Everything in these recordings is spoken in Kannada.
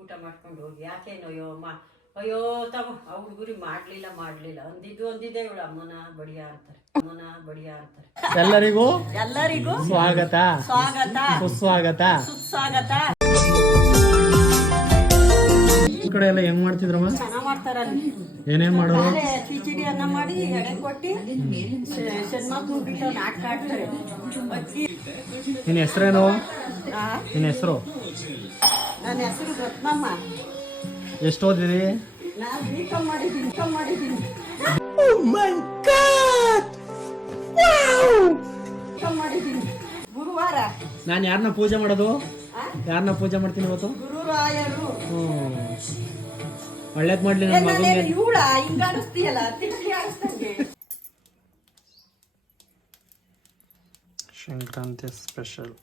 ಊಟ ಮಾಡ್ಕೊಂಡು ಹೋಗಿ ಯಾಕೇನೋ ಅಯ್ಯೋ ತಗೋ ಆ ಹುಡುಗರಿ ಮಾಡ್ಲಿಲ್ಲ ಅಂದಿದ್ದೆ ಇವಳು ಅಮ್ಮನ ಬಡಿಯ ಅಂತಾರೆ ಎಲ್ಲರಿಗೂ ಸ್ವಾಗತ ಸುಸ್ವಾಗತ ಕಡೆ ಎಲ್ಲ ಹೆಂಗ್ ಮಾಡ್ತಿದ್ರಮ್ಮ? ಚೆನ್ನಾಗ್ ಮಾಡ್ತಾರಲ್ಲಿ. ಏನೇನ್ ಮಾಡೋರು? ಕಿಚಡಿ ಅನ್ನ ಮಾಡಿ ಎಡೆ ಕೊಟ್ಟಿ ಶೆನ್ಮಕ್ಳು ಬಿಟ್ಟು ನಾಟಕ ಆಡ್ತಾರೆ. ನಿನ್ನ ಹೆಸರೇನು? ನಿನ್ನ ಹೆಸರು? ನನ್ನ ಹೆಸರು ರತ್ನಮ್ಮ. ಎಷ್ಟು ಓದಿರಿ? ನಾನು B.Com ಮಾಡಿದ್ದೀನಿ. ಮಾಡಿದ್ದೀನಿ ಗುರುವಾರ. ನಾನು ಯಾರನ್ನ ಪೂಜೆ ಮಾಡೋದು? ಯಾರನ್ನ ಪೂಜೆ ಮಾಡ್ತೀನಿ ಇವತ್ತು? ಗುರುರಾಯರು. ಒಳ್ಳೇದ್ ಮಾಡ್ಲಿ ನನ್ನ ಮಗನಿಗೆ. ಇವಳ ಹಿಂಗ ಆಡಿಸ್ತೀಯಲ್ಲ ತಿಂಡಿ ಆಡಿಸ್ದಂಗೆ. ಸಂಕ್ರಾಂತಿ ಸ್ಪೆಷಲ್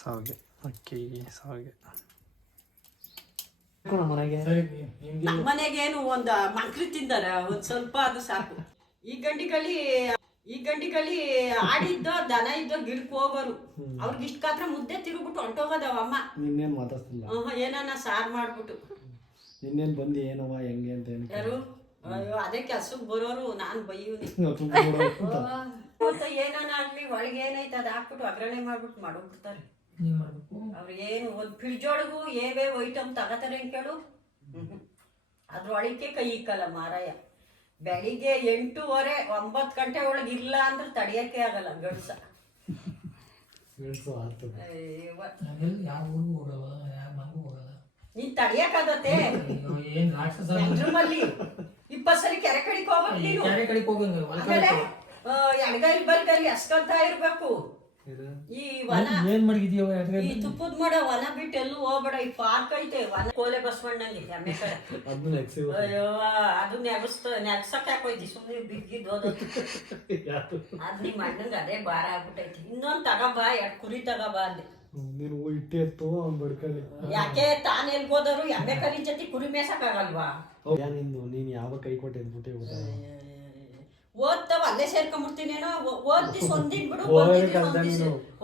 ಸಾವಿಗೆ ಅಕ್ಕಿ ಸಾವಿಗೆ. ನಮ್ಮ ಮನೆಗೇನು ಒಂದು ಮಂಕ್ರಿ ತಿಂದಾರ, ಒಂದ್ ಸ್ವಲ್ಪ ಅದು ಸಾಕು. ಈ ಗಂಡಿಗಳಿ ಆಡಿದ್ದೋ ದನ ಇದ್ದೋ ಗಿಡಕ್ ಹೋಗೋರು. ಅವ್ರಿಗೆ ಇಷ್ಟ ಕಾತ್ರ ಮುದ್ದೆ ತಿರುಗ್ಬಿಟ್ಟು ಹೊಂಟೋಗೋದವಮ್ಮ. ನಿನ್ನೇನ್ ಮಾತಾಡ್ತಿಲ್ಲ? ಏನಾನ ಸಾರ್ ಮಾಡ್ಬಿಟ್ಟು ನಿನ್ನೇನ್ ಬಂದಿ ಏನವ ಹೆಂಗೆ ಅಂತ ಯಾರು? ಅಯ್ಯೋ ಅದೇ ಕೆಲ್ಸಕ್ಕೆ ಬರೋರು ನಾನ್ ಬೈಯುನಿ. ಏನಾನ ಆಗ್ಲಿ ಒಳಗೆ ಏನೈತೆ ಅದ್ ಹಾಕ್ಬಿಟ್ಟು ಅಗ್ರಣೆ ಮಾಡ್ಬಿಟ್ಟು ಮಾಡೋಗ್ಬಿಡ್ತಾರೆ. ಅವ್ರಿಗೇನು ಒಂದ್ ಫ್ರಿಡ್ಜೊಳಗು ಏವೇವ್ ಐಟಮ್ ತಗೋತಾರೆ ಅಂತ ಕೇಳು. ಅದ್ರೊಳಗೆ ಕೈ ಇಕ್ಕಲ್ಲ ಮಾರಾಯ. ಬೆಳಿಗ್ಗೆ 8:30 9 ಗಂಟೆ ಒಳಗೆ ಇಲ್ಲ ಅಂದ್ರೆ ತಡಿಯಕ್ಕೆ ಆಗಲ್ಲ ಗಡ್ಸ. ನೀನ್ ತಡಿಯಕ್ಕಾಗತ್ತೆ? 20 ಸರಿ ಕೆರೆ ಕಡಿಕ್ ಹೋಗ್ಬೇಕು. ಆಮೇಲೆ ಎಡಗೈ ಬಲ್ಗೈ ಅಸ್ಕಂತ ಇರ್ಬೇಕು. ಈ ವನ ಈ ತುಪ್ಪದ ಮಾಡೋ ವನ ಬಿಟ್ಟು ಎಲ್ಲೂ ಹೋಗ್ಬೇಡ. ಈ ಪಾರ್ಕ್ ಐತೆ ವನ ಕೋಲೆ ಬಸವಣ್ಣಂಗೆ ಎಮ್ಮೆ ಕಡೆ. ಅಯ್ಯೋ ಅದು ನೆಗ್ಸಕ್ ಹಾಕೋಯ್ತಿ ಸುಮ್ನೆ ಬಿದ್ದಿದ್ದು ಹೋದದ್ದು. ಅದ್ ನಿಮ್ ಅಣ್ಣಂಗ ಅದೇ ಭಾರ ಆಗ್ಬಿಟ್ಟೈತಿ. ಇನ್ನೊಂದ್ ತಗಬಾ 2 ಕುರಿ ತಗಬಾ ಅಂದೆ. ಯಾಕೆ ತಾನ್ ಎಲ್ಗೋದರು ಎಮ್ಮೆ ಕರಿ ಜೊತೆ ಕುರಿ ಮೇಸಕ್ ಆಗಲ್ವಾ? ನೀನ್ ಯಾವ ಕೈ ಕೊಟ್ಟೆ ಓದ್ತಾವ ಅಲ್ಲೇ ಸೇರ್ಕೊಂಡ್ಬಿಡ್ತೀನೇನೋ. ಓದ್ತಿ ಒಂದಿನ್ ಬಿಡು,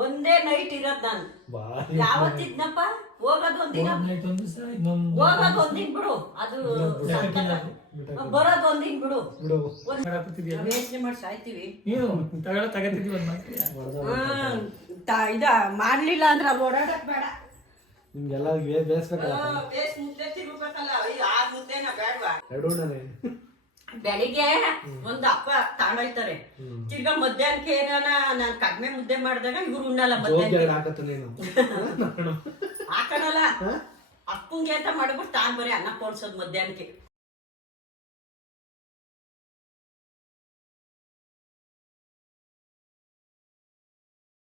ಒಂದೇ ನೈಟ್ ಇರೋದ್ ನಾನು. ಯಾವತ್ತಿದ್ನಪ್ಪ ಹೋಗೋದು ಒಂದಿನ, ಹೋಗೋದು ಒಂದಿನ್ ಬಿಡು, ಅದು ಬರೋದು ಒಂದಿನ್ ಬಿಡು. ಯೋಚನೆ ಮಾಡಿ ಸಾಯ್ತೀವಿ. ಇದ ಮಾಡ್ಲಿಲ್ಲ ಅಂದ್ರೆ ಅಲ್ಲಿ ಓಡಾಡಕ್ ಬೇಡ. ಮುದ್ದೆ ತಿರ್ಬೇಕಲ್ಲ. 6 ಮುದ್ದೆನ ಬೇಡವಾ? ಬೆಳಿಗ್ಗೆ ಒಂದ್ ಅಪ್ಪ ತಗೊಂಡೋಯ್ತಾರೆ. ತಿರ್ಗಾ ಮಧ್ಯಾಹ್ನಕ್ಕೆ ಏನಾನ ನಾನ್ ಕಡಿಮೆ ಮುದ್ದೆ ಮಾಡಿದಾಗ ಇವ್ರು ಉಣ್ಣಲ್ಲ. ಮಧ್ಯಾಹ್ನ ಹಾಕಣಲ್ಲ. ಅಪ್ಪಂಗೆ ಅಂತ ಮಾಡ್ಬಿಟ್ಟು ತಾನ್ ಬರೀ ಅನ್ನ ಪೋಡ್ಸೋದ್ ಮಧ್ಯಾಹ್ನಕ್ಕೆ.